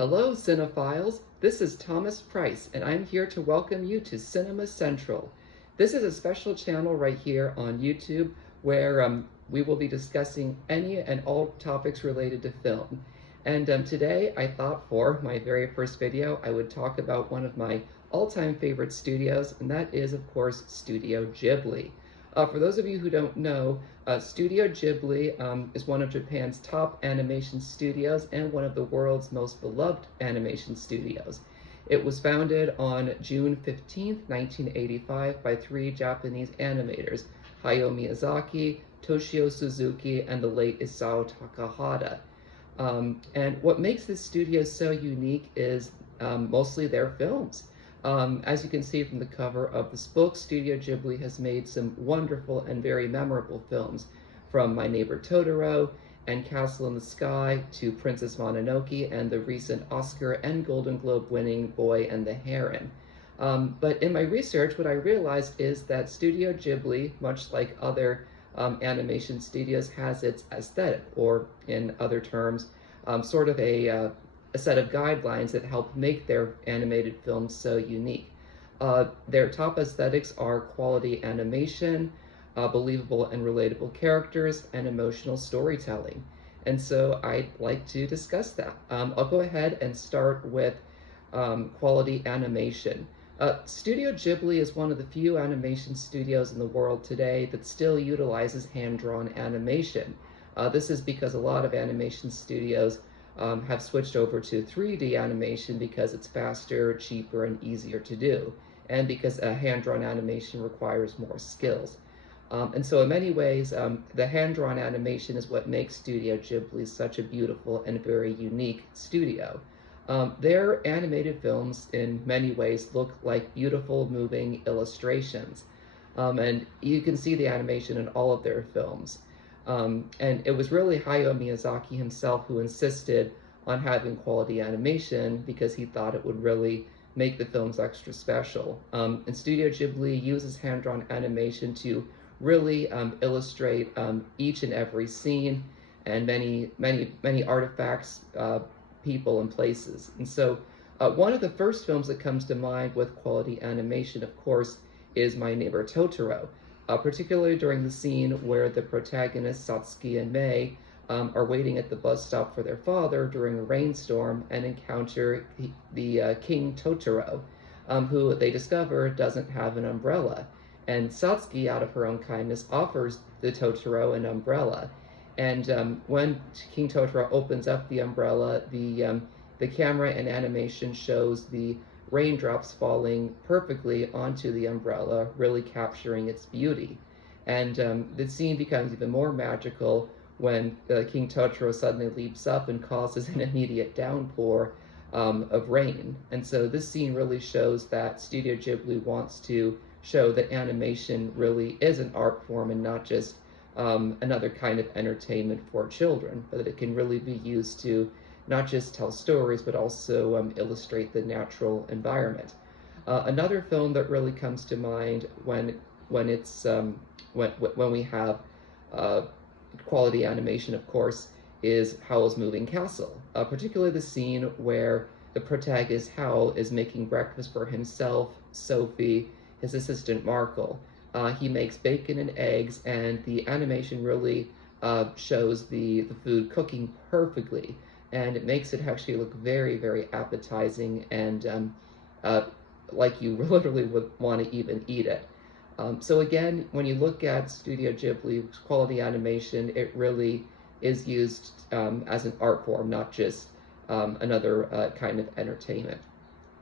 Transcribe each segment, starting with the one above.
Hello, cinephiles. This is Thomas Price, and I'm here to welcome you to Cinema Central. This is a special channel right here on YouTube where we will be discussing any and all topics related to film. And today I thought for my very first video, I would talk about one of my all-time favorite studios, and that is, of course, Studio Ghibli. For those of you who don't know, Studio Ghibli is one of Japan's top animation studios and one of the world's most beloved animation studios. It was founded on June 15, 1985 by three Japanese animators, Hayao Miyazaki, Toshio Suzuki, and the late Isao Takahata. And what makes this studio so unique is mostly their films. As you can see from the cover of this book, Studio Ghibli has made some wonderful and very memorable films, from My Neighbor Totoro and Castle in the Sky to Princess Mononoke and the recent Oscar and Golden Globe winning Boy and the Heron. But in my research, what I realized is that Studio Ghibli, much like other animation studios, has its aesthetic, or in other terms, sort of a set of guidelines that help make their animated films so unique. Their top aesthetics are quality animation, believable and relatable characters, and emotional storytelling. And so I'd like to discuss that. I'll go ahead and start with quality animation. Studio Ghibli is one of the few animation studios in the world today that still utilizes hand-drawn animation. This is because a lot of animation studios have switched over to 3D animation because it's faster, cheaper, and easier to do, and because hand-drawn animation requires more skills. And so in many ways, the hand-drawn animation is what makes Studio Ghibli such a beautiful and very unique studio. Their animated films, in many ways, look like beautiful, moving illustrations. And you can see the animation in all of their films. And it was really Hayao Miyazaki himself who insisted on having quality animation because he thought it would really make the films extra special. And Studio Ghibli uses hand-drawn animation to really illustrate each and every scene and many artifacts, people, and places. And so one of the first films that comes to mind with quality animation, of course, is My Neighbor Totoro. Particularly during the scene where the protagonists, Satsuki and Mei, are waiting at the bus stop for their father during a rainstorm and encounter the King Totoro, who they discover doesn't have an umbrella. And Satsuki, out of her own kindness, offers the Totoro an umbrella. And when King Totoro opens up the umbrella, the camera and animation shows the raindrops falling perfectly onto the umbrella, really capturing its beauty. And the scene becomes even more magical when King Totoro suddenly leaps up and causes an immediate downpour of rain. And so this scene really shows that Studio Ghibli wants to show that animation really is an art form and not just another kind of entertainment for children, but that it can really be used to not just tell stories, but also illustrate the natural environment. Another film that really comes to mind when we have quality animation, of course, is Howl's Moving Castle. Particularly the scene where the protagonist Howl is making breakfast for himself, Sophie, his assistant Markle. He makes bacon and eggs, and the animation really shows the food cooking perfectly. And it makes it actually look very, very appetizing and like you literally would want to even eat it. So again, when you look at Studio Ghibli's quality animation, it really is used as an art form, not just another kind of entertainment.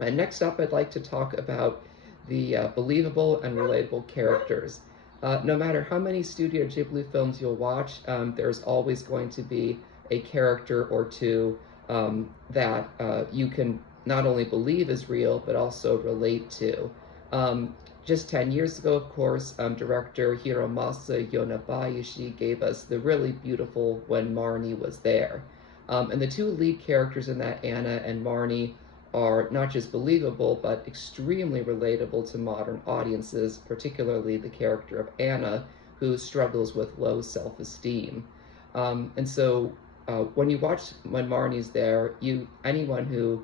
And next up, I'd like to talk about the believable and relatable characters. No matter how many Studio Ghibli films you'll watch, there's always going to be a character or two that you can not only believe is real, but also relate to. Just 10 years ago, of course, director Hiromasa Yonebayashi gave us the really beautiful When Marnie Was There. And the two lead characters in that, Anna and Marnie, are not just believable, but extremely relatable to modern audiences, particularly the character of Anna, who struggles with low self-esteem. And so when you watch when Marnie's there, anyone who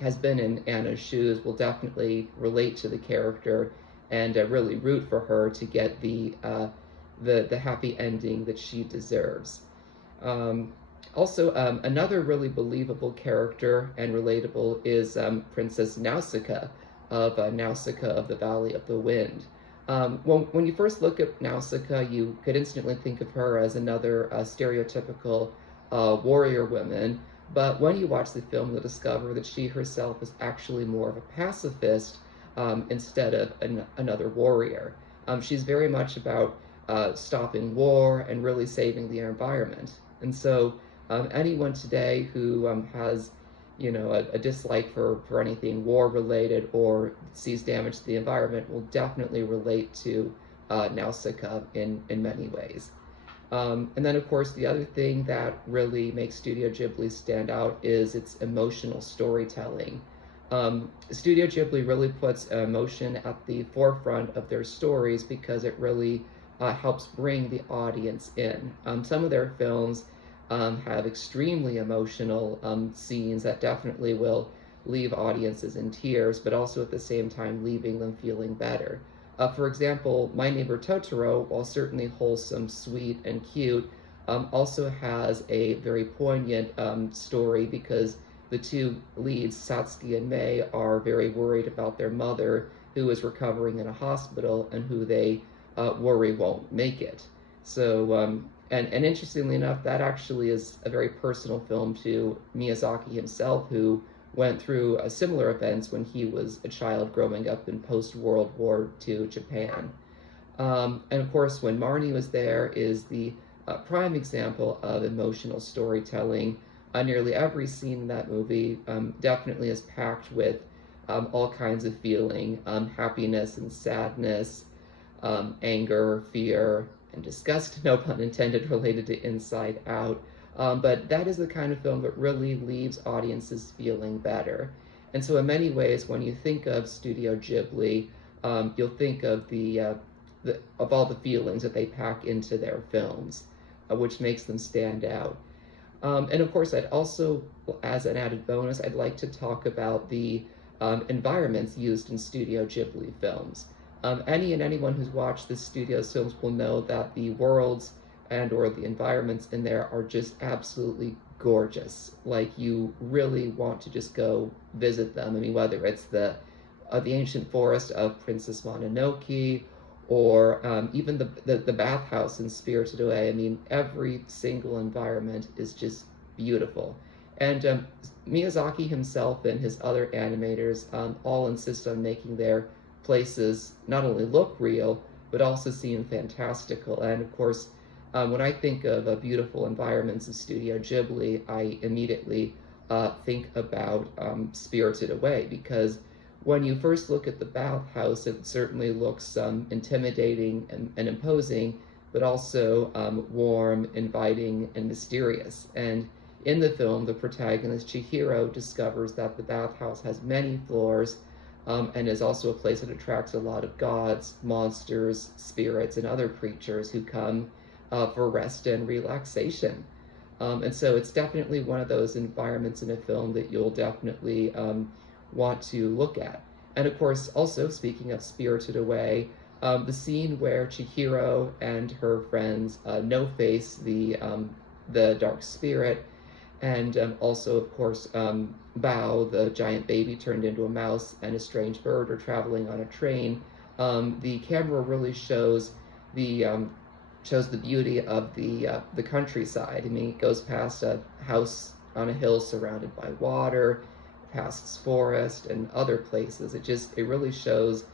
has been in Anna's shoes will definitely relate to the character and really root for her to get the happy ending that she deserves. Also, another really believable character and relatable is Princess Nausicaa of the Valley of the Wind. When you first look at Nausicaa, you could instantly think of her as another stereotypical warrior woman, but when you watch the film, you'll discover that she herself is actually more of a pacifist instead of another warrior. She's very much about stopping war and really saving the environment. And so anyone today who has a dislike for anything war-related or sees damage to the environment will definitely relate to Nausicaa in many ways. And then, of course, the other thing that really makes Studio Ghibli stand out is its emotional storytelling. Studio Ghibli really puts emotion at the forefront of their stories because it really helps bring the audience in. Some of their films have extremely emotional scenes that definitely will leave audiences in tears, but also at the same time leaving them feeling better. For example, My Neighbor Totoro, while certainly wholesome, sweet, and cute, also has a very poignant story because the two leads, Satsuki and Mei, are very worried about their mother, who is recovering in a hospital and who they worry won't make it. So, and interestingly enough, that actually is a very personal film to Miyazaki himself, who went through similar events when he was a child growing up in post-World War II Japan. And of course, When Marnie Was There is the prime example of emotional storytelling. Nearly every scene in that movie definitely is packed with all kinds of feeling, happiness and sadness, anger, fear, and disgust, no pun intended, related to Inside Out. But that is the kind of film that really leaves audiences feeling better. And so in many ways, when you think of Studio Ghibli, you'll think of of all the feelings that they pack into their films, which makes them stand out. And of course, I'd also, as an added bonus, I'd like to talk about the environments used in Studio Ghibli films. Anyone who's watched the studio's films will know that the worlds and or the environments in there are just absolutely gorgeous. Like, you really want to just go visit them. I mean, whether it's the ancient forest of Princess Mononoke, or even the bathhouse in Spirited Away. I mean, every single environment is just beautiful. And Miyazaki himself and his other animators all insist on making their places not only look real, but also seem fantastical. And of course, when I think of beautiful environments in Studio Ghibli, I immediately think about Spirited Away, because when you first look at the bathhouse, it certainly looks intimidating and imposing, but also warm, inviting, and mysterious. And in the film, the protagonist, Chihiro, discovers that the bathhouse has many floors and is also a place that attracts a lot of gods, monsters, spirits, and other creatures who come for rest and relaxation. And so it's definitely one of those environments in a film that you'll definitely want to look at. And of course, also speaking of Spirited Away, the scene where Chihiro and her friends No-Face, the dark spirit, and also, of course, Bao, the giant baby turned into a mouse, and a strange bird are traveling on a train. The camera really shows the beauty of the countryside. I mean, it goes past a house on a hill surrounded by water, past forest and other places. It really shows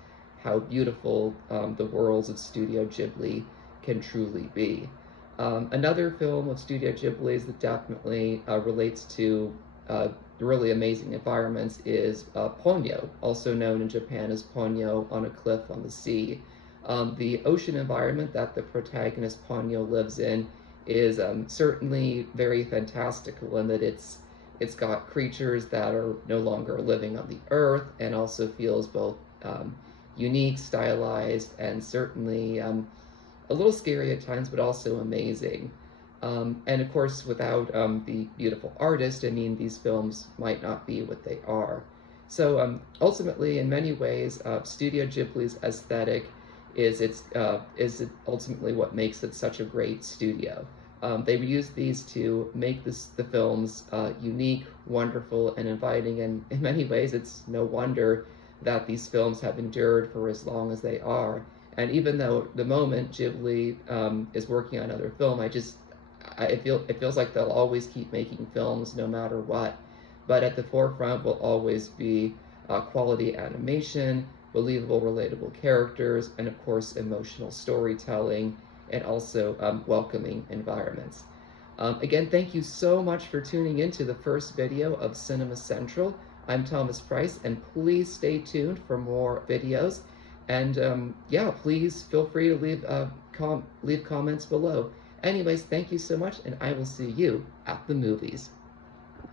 how beautiful the worlds of Studio Ghibli can truly be. Another film of Studio Ghibli's that definitely relates to really amazing environments is Ponyo, also known in Japan as Ponyo on a Cliff on the Sea. The ocean environment that the protagonist Ponyo lives in is certainly very fantastical in that it's got creatures that are no longer living on the earth, and also feels both unique, stylized, and certainly a little scary at times, but also amazing. And of course, without the beautiful artist, I mean, these films might not be what they are. So ultimately, in many ways, Studio Ghibli's aesthetic is ultimately what makes it such a great studio. They use these to make the films unique, wonderful, and inviting, and in many ways, it's no wonder that these films have endured for as long as they are. And even though at the moment Ghibli is working on another film, it feels like they'll always keep making films no matter what. But at the forefront will always be quality animation, believable, relatable characters, and of course emotional storytelling, and also welcoming environments. Again, thank you so much for tuning in to the first video of Cinema Central. I'm Thomas Price, and please stay tuned for more videos. And yeah, please feel free to leave comments below. Anyways, thank you so much, and I will see you at the movies.